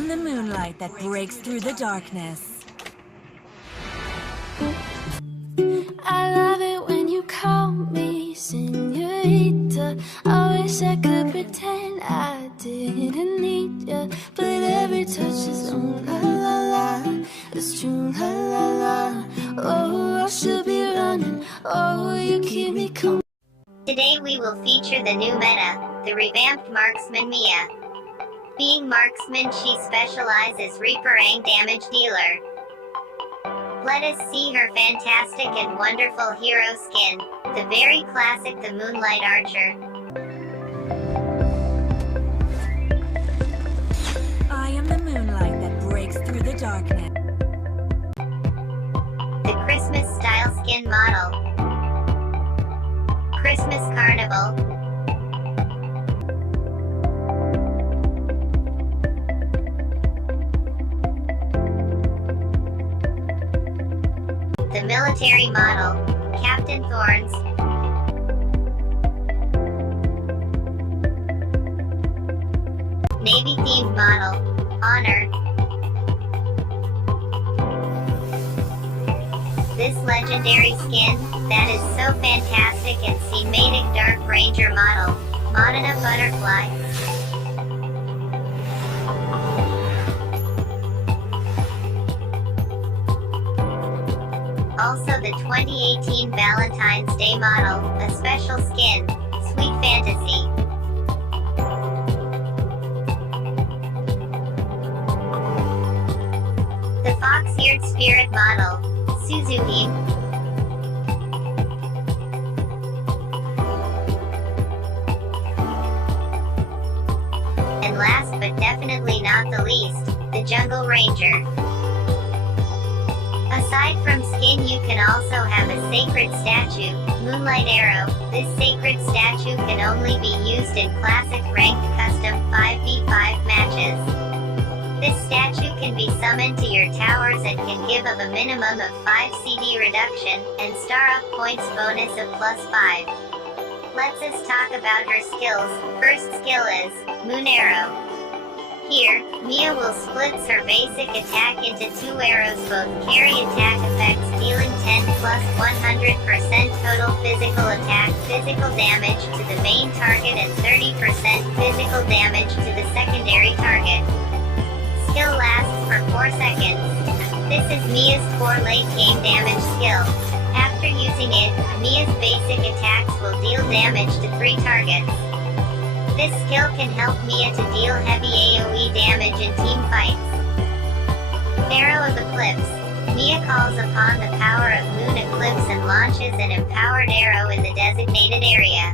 am the moonlight that breaks through the darkness. I love it when you call me señorita. I wish I could pretend I didn't need ya, but every touch is la la la. It's true, la la la. Oh, I should be running. Oh, you keep me calm. Today we will feature the new meta, the revamped marksman Miya. Being marksman, she specializes Reaperang damage dealer. Let us see her fantastic and wonderful hero skin, the very classic the Moonlight Archer. I am the moonlight that breaks through the darkness. The Christmas style skin model. Christmas Carnival. The military model, Captain Thorns. Navy themed model, Honor. This legendary skin, that is so fantastic and thematic Dark Ranger model, Modena Butterfly. Also the 2018 Valentine's Day model, a special skin, Sweet Fantasy. The Fox-eared Spirit model, Suzuki. And last but definitely not the least, the Jungle Ranger. Aside from skin, you can also have a sacred statue, Moonlight Arrow. This sacred statue can only be used in classic ranked custom 5v5 matches. This statue can be summoned to your towers and can give of a minimum of 5 CD reduction, and star up points bonus of +5. Let's us talk about her skills. First skill is, Moon Arrow. Here, Miya will split her basic attack into 2 arrows, both carry attack effects, dealing 10 plus 100% total physical attack, physical damage to the main target and 30% physical damage to the secondary target. Skill lasts for 4 seconds. This is Miya's core late game damage skill. After using it, Miya's basic attacks will deal damage to 3 targets. This skill can help Miya to deal heavy AoE damage in team fights. Arrow of Eclipse. Miya calls upon the power of Moon Eclipse and launches an empowered arrow in the designated area.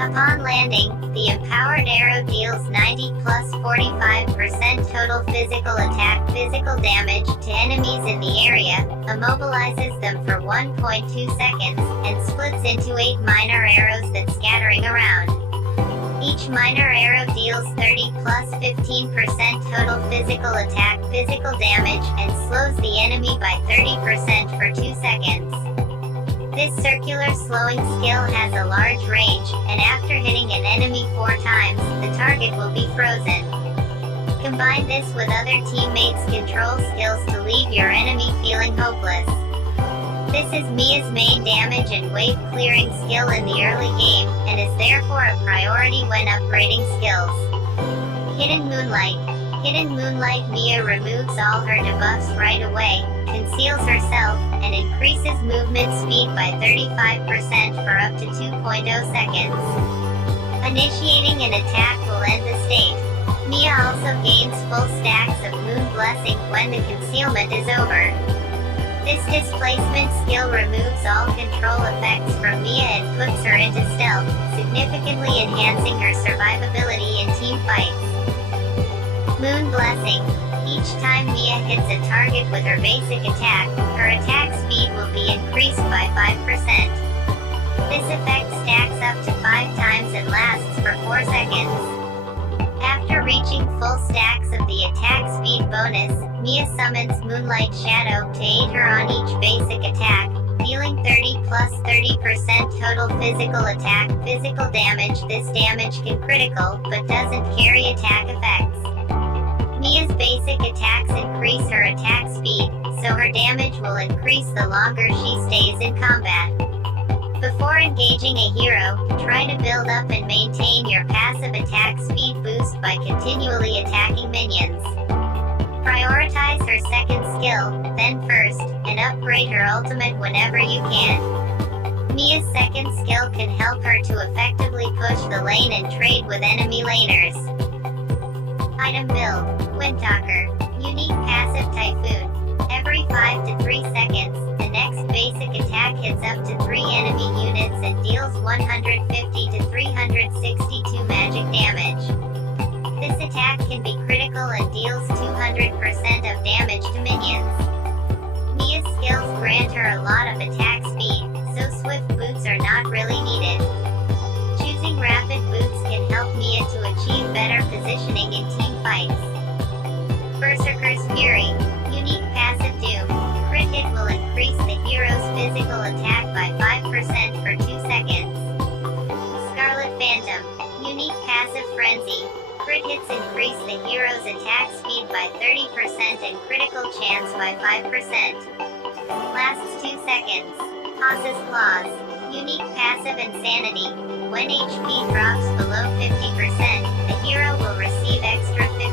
Upon landing, the empowered arrow deals 90 plus 45% total physical attack physical damage to enemies in the area, immobilizes them for 1.2 seconds, and splits into 8 minor arrows that scattering around. Each minor arrow deals 30 plus 15% total physical attack physical damage and slows the enemy by 30% for 2 seconds. This circular slowing skill has a large range, and after hitting an enemy 4 times, the target will be frozen. Combine this with other teammates' control skills to leave your enemy feeling hopeless. This is Miya's main damage and wave clearing skill in the early game, and is therefore a priority when upgrading skills. Hidden Moonlight. Hidden Moonlight Miya removes all her debuffs right away, conceals herself, and increases movement speed by 35% for up to 2.0 seconds. Initiating an attack will end the state. Miya also gains full stacks of Moon Blessing when the concealment is over. This displacement skill removes all control effects from Miya and puts her into stealth, significantly enhancing her survivability in team fights. Moon Blessing. Each time Miya hits a target with her basic attack, her attack speed will be increased by 5%. This effect stacks up to 5 times and lasts for 4 seconds. After reaching full stacks of the attack speed bonus, Miya summons Moonlight Shadow to aid her on each basic attack, dealing 30 plus 30% total physical attack physical damage. This damage can critical, but doesn't carry attack effects. Miya's basic attacks increase her attack speed, so her damage will increase the longer she stays in combat. Before engaging a hero, try to build up and maintain your passive attack speed boost by continually attacking minions. Prioritize her second skill, then first, and upgrade her ultimate whenever you can. Miya's second skill can help her to effectively push the lane and trade with enemy laners. Item build, Windtalker, unique passive Typhoon. Every 5 to 3 seconds, the next basic attack hits up to 3 enemy units and deals 150 to 362 magic damage. This attack can be critical and deals 200% of damage to minions. Miya's skills grant her a lot of attack speed, so swift boots are not really needed. Choosing rapid boots can help Miya to achieve better positioning in team fights. Berserker's Fury, unique passive Doom. Crit hit will increase the hero's physical attack by 5% for 2 seconds. Scarlet Phantom, unique passive Frenzy. Crit hits increase the hero's attack speed by 30% and critical chance by 5%. Lasts 2 seconds. Haas's Claws, unique passive Insanity. When HP drops below 50%, the hero will receive extra 15%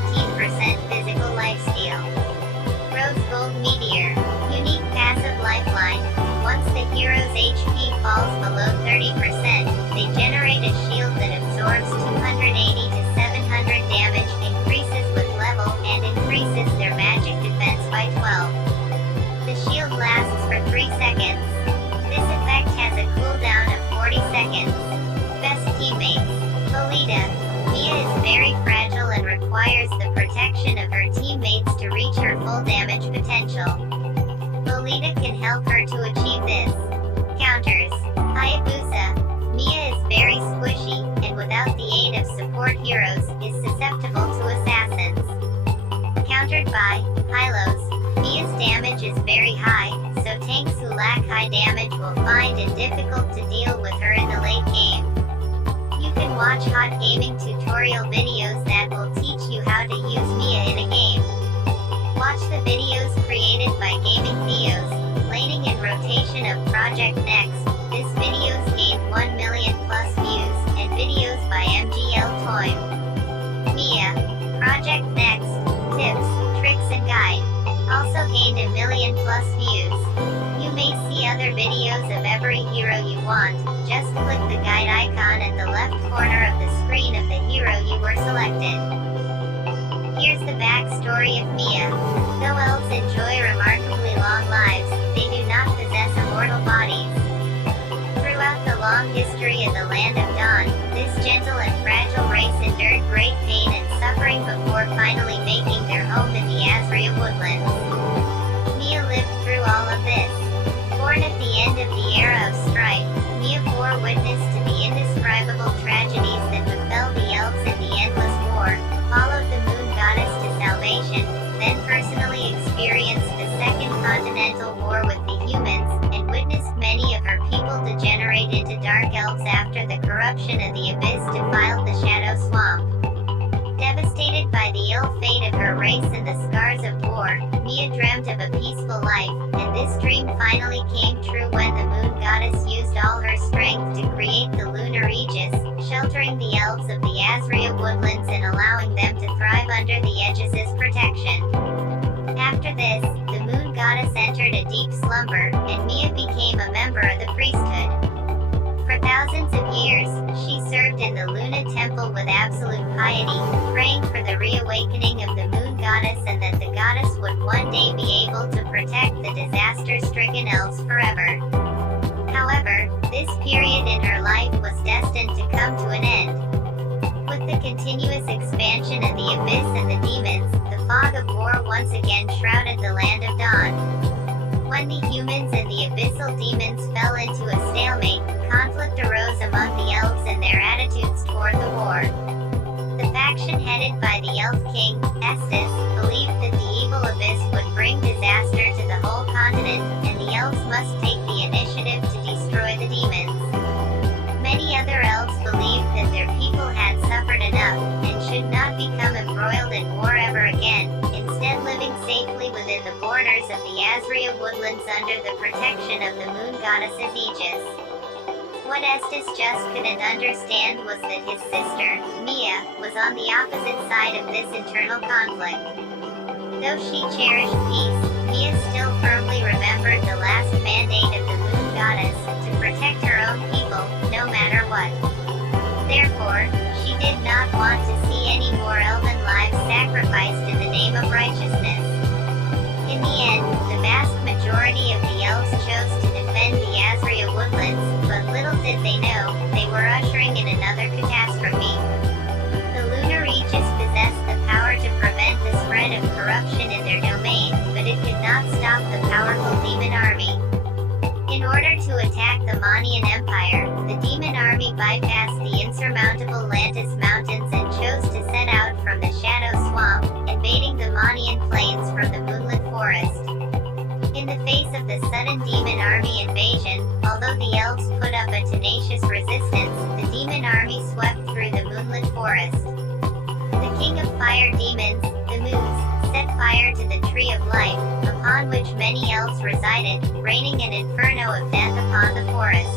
physical lifesteal. Rose Gold Meteor, unique passive Lifeline. Once the hero's HP falls below 30%, they generate a shield that absorbs 280 to 700 damage, increases with level, and increases their magic defense by 12. The shield lasts for 3 seconds. This effect has a cooldown of 40 seconds. Best teammates, Lolita. Miya is very fragile and requires the protection of her teammates to reach her full damage potential. Lolita can help her to achieve this. Counters, Hayabusa. Miya is very squishy, and without the aid of support heroes, is susceptible to assassins. Countered by Hylos. Miya's damage is very high, so tanks who lack high damage will find it difficult to deal with her in the late game. You can watch hot gaming tutorial videos that will teach you how to use Miya in a game. Watch the videos created by Gaming Theos, Laning and Rotation of Project Next. This videos gained 1 million plus views, and videos by MGL Toym. Miya, Project Next, Tips, Tricks and Guide. Also gained 1 million plus views. You may see other videos of every hero you want, just click the guide icon at the left corner of the screen of the hero you were selected. Here's the backstory of Miya. Though elves enjoy remarkably long lives, they do not possess immortal bodies. Throughout the long history of the Land of Dawn, this gentle and fragile race endured great pain and suffering before finally making their home in the Azria woodlands. Miya lived through all of this. Born at the end of the era of strife, Miya bore witness to the indescribable tragedies that befell the elves in the endless war, followed the moon goddess to salvation, then personally experienced the Second Continental War with the humans, and witnessed many of her people degenerate into dark elves after the corruption of the abyss defiled the Shadow Swamp. Devastated by the ill fate of her race and the scars of war, Miya dreamt of a peaceful life, and this dream finally came true when the moon goddess used all her strength to create the lunar aegis, sheltering the elves of the Azria woodlands and allowing them to thrive under the aegis's protection. After this, the moon goddess entered a deep slumber, and Miya became a member of the priesthood. For thousands of years, she served in the Luna Temple with absolute piety, praying for the reawakening of the moon goddess and that the goddess would one day be able to protect the disaster-stricken elves forever. However, this period in her life was destined to come to an end. With the continuous expansion of the abyss and the demons, the fog of war once again shrouded the Land of Dawn. When the humans and the abyssal demons fell into a stalemate, conflict arose among the elves and their attitudes toward the war. The faction headed by the Elf King, Estes, believed that the evil abyss would bring disaster to the whole continent, and the elves must take the initiative to destroy the demons. Many other elves believed that their people had suffered enough, and should not become imprisoned embroiled in war ever again, instead living safely within the borders of the Azria woodlands under the protection of the moon goddess's aegis. What Estes just couldn't understand was that his sister, Miya, was on the opposite side of this internal conflict. Though she cherished peace, Miya still firmly remembered the last mandate of the moon goddess, to protect her own people, no matter what. Therefore, she did not want to see any more elven lives sacrificed in the name of righteousness. In the end, the vast majority of the elves chose to defend the Azria woodlands, but little did they know, they were ushering in another catastrophe. The lunar aegis possessed the power to prevent the spread of corruption in their domain, but it could not stop the powerful demon army. In order to attack the Manian Empire, the demon army bypassed the insurmountable Lantis Mountains and chose to set out from the Shadow Swamp, invading the Manian Plains from the Moonlit Forest. In the face of the sudden demon army invasion, although the elves put up a tenacious resistance, the demon army swept through the Moonlit Forest. The king of fire demons, the Moose, set fire to the Tree of Life, upon which many elves resided, raining an inferno of death upon the forest.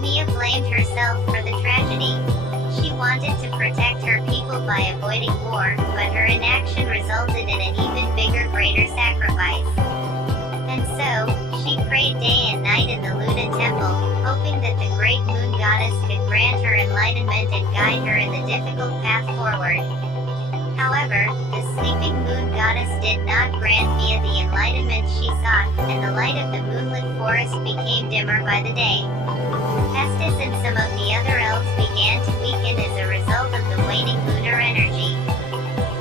Miya blamed herself for the tragedy. She wanted to protect her people by avoiding war, but her inaction resulted in an even bigger, greater sacrifice. And so, she prayed day and night in the Luna Temple, hoping that the great moon goddess could grant her enlightenment and guide her in the difficult path forward. However, the sleeping moon goddess did not grant Miya the enlightenment she sought, and the light of the moonlit forest became dimmer by the day. Estes and some of the other elves began to weaken as a result of the waning lunar energy.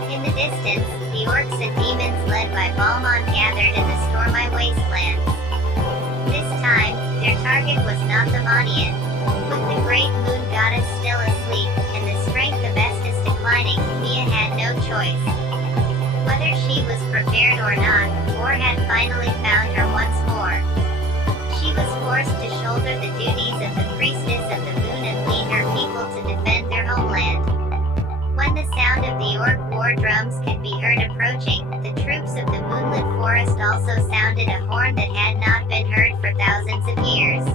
In the distance, the orcs and demons led by Balmon gathered in the Stormy Wastelands. This time, their target was not the Manian. With the great moon goddess still asleep, and the strength of Estes declining, Miya had no choice. Whether she was prepared or not, war had finally found her once more. She was forced to shoulder the duties of the priestess of the moon and lead her people to defend their homeland. When the sound of the orc war drums could be heard approaching, the troops of the moonlit forest also sounded a horn that had not been heard for thousands of years.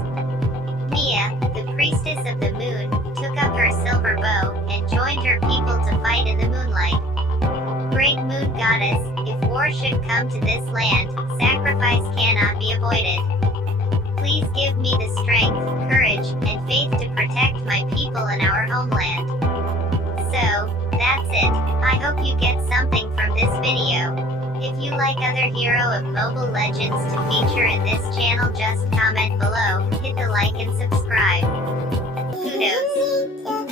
Miya, the priestess of the moon, took up her silver bow, and joined her people to fight in the moonlight. Great moon goddess, if war should come to this land, sacrifice cannot be avoided. Please give me the strength, courage, and faith to protect my people and our homeland. So, that's it. I hope you get something from this video. If you like other Hero of Mobile Legends to feature in this channel, just comment below, hit the like and subscribe. Kudos.